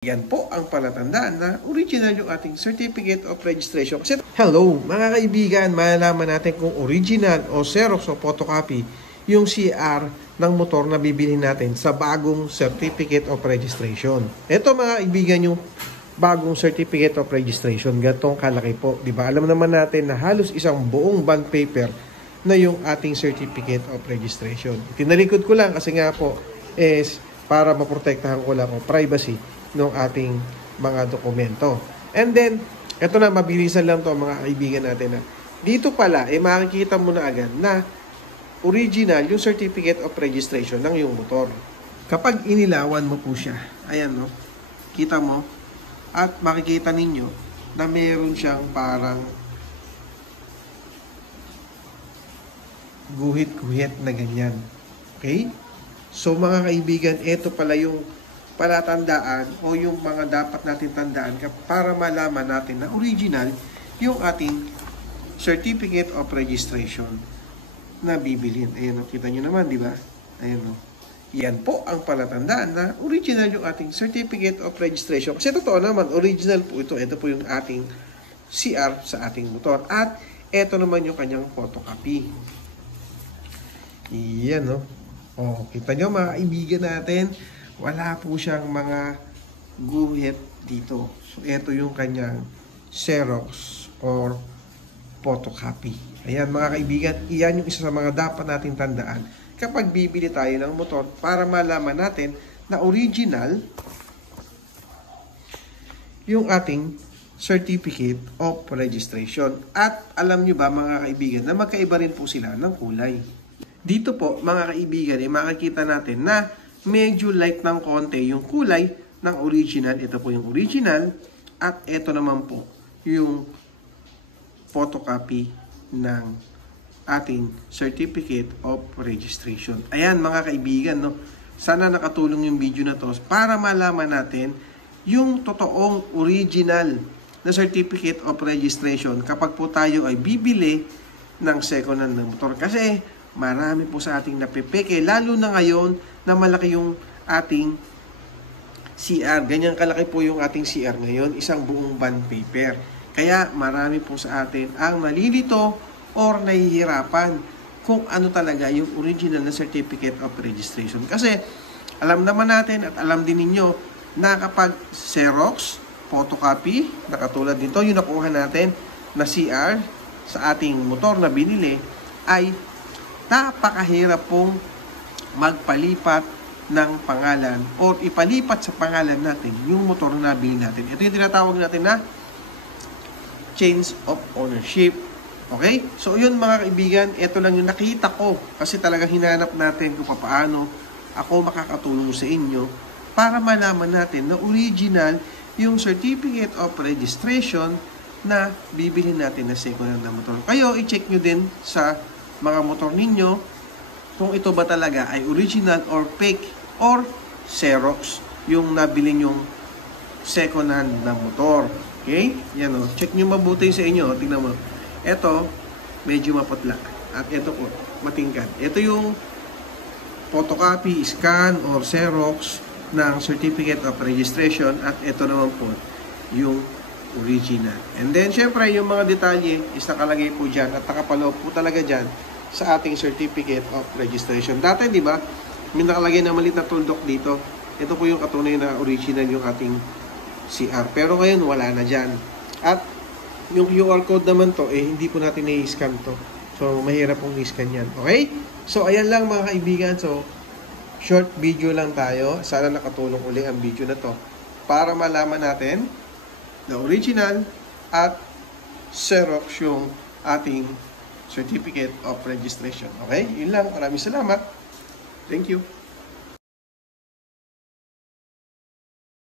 Yan po ang palatandaan na original yung ating Certificate of Registration. Hello mga kaibigan, malalaman natin kung original o Xerox o photocopy yung CR ng motor na bibili natin sa bagong Certificate of Registration. Ito mga kaibigan yung bagong Certificate of Registration. Gantong kalaki po, di ba? Alam naman natin na halos isang buong bond paper na yung ating Certificate of Registration. Tinalikod ko lang kasi nga po is para maprotektahan ko lang o privacy ng ating mga dokumento. And then, ito na, mabilisan lang to mga kaibigan natin na dito pala, makikita mo na agad na original yung Certificate of Registration ng yung motor. Kapag inilawan mo po siya, ayan no, kita mo, at makikita ninyo na meron siyang parang guhit-guhit na ganyan. Okay? So mga kaibigan, ito pala yung palatandaan o yung mga dapat natin tandaan para malaman natin na original yung ating Certificate of Registration na bibilhin. Ayan o, kita nyo naman, di ba? Ayan o. Yan po ang palatandaan na original yung ating Certificate of Registration. Kasi totoo naman, original po ito. Ito po yung ating CR sa ating motor. At ito naman yung kanyang photocopy. Yan o. O, kita nyo mga kaibigan natin, wala po siyang mga guhit dito. So, ito yung kanyang Xerox or photocopy. Ayan mga kaibigan, iyan yung isa sa mga dapat natin tandaan kapag bibili tayo ng motor para malaman natin na original yung ating Certificate of Registration. At alam nyo ba mga kaibigan na magkaiba rin po sila ng kulay. Dito po mga kaibigan, makikita natin na medyo light ng konti yung kulay ng original. Ito po yung original. At ito naman po yung photocopy ng ating Certificate of Registration. Ayan mga kaibigan, no? Sana nakatulong yung video na to para malaman natin yung totoong original na Certificate of Registration kapag po tayo ay bibili ng second hand na motor. Kasi marami po sa ating napipeke, lalo na ngayon na malaki yung ating CR. Ganyan kalaki po yung ating CR ngayon, isang buong bond paper. Kaya marami po sa atin ang nalilito or nahihirapan kung ano talaga yung original na Certificate of Registration. Kasi alam naman natin at alam din ninyo na kapag Xerox, photocopy, na katulad nito, yung nakuha natin na CR sa ating motor na binili, ay napakahirap pong magpalipat ng pangalan or ipalipat sa pangalan natin yung motor na nabili natin. Ito yung tinatawag natin na change of ownership. Okay? So yun mga kaibigan, ito lang yung nakita ko kasi talagang hinanap natin kung paano ako makakatulong sa inyo para malaman natin na original yung Certificate of Registration na bibili natin na second hand na motor. Kayo, i-check nyo din sa mga motor ninyo kung ito ba talaga ay original or fake or Xerox yung nabili nyong second hand na motor. Okay? Yan o. Check nyo mabuti sa inyo. Tingnan mo. Ito, medyo maputla. At ito po, matingkad. Ito yung photocopy, scan, or Xerox ng Certificate of Registration. At ito naman po, yung original. And then, syempre, yung mga detalye is nakalagay po dyan at nakapaloob po talaga dyan sa ating Certificate of Registration. Dati, di ba, may nakalagay na maliit na tuldok dito. Ito po yung katunay na original yung ating CR. Pero ngayon, wala na dyan. At yung QR code naman to, hindi po natin na-scan to. So, mahirap pong i-scan yan. Okay? So, ayan lang mga kaibigan. So, short video lang tayo. Sana nakatulong uli ang video na to para malaman natin na original at Xerox yung ating Certificate of Registration. Okay? Yun lang. Maraming salamat. Thank you.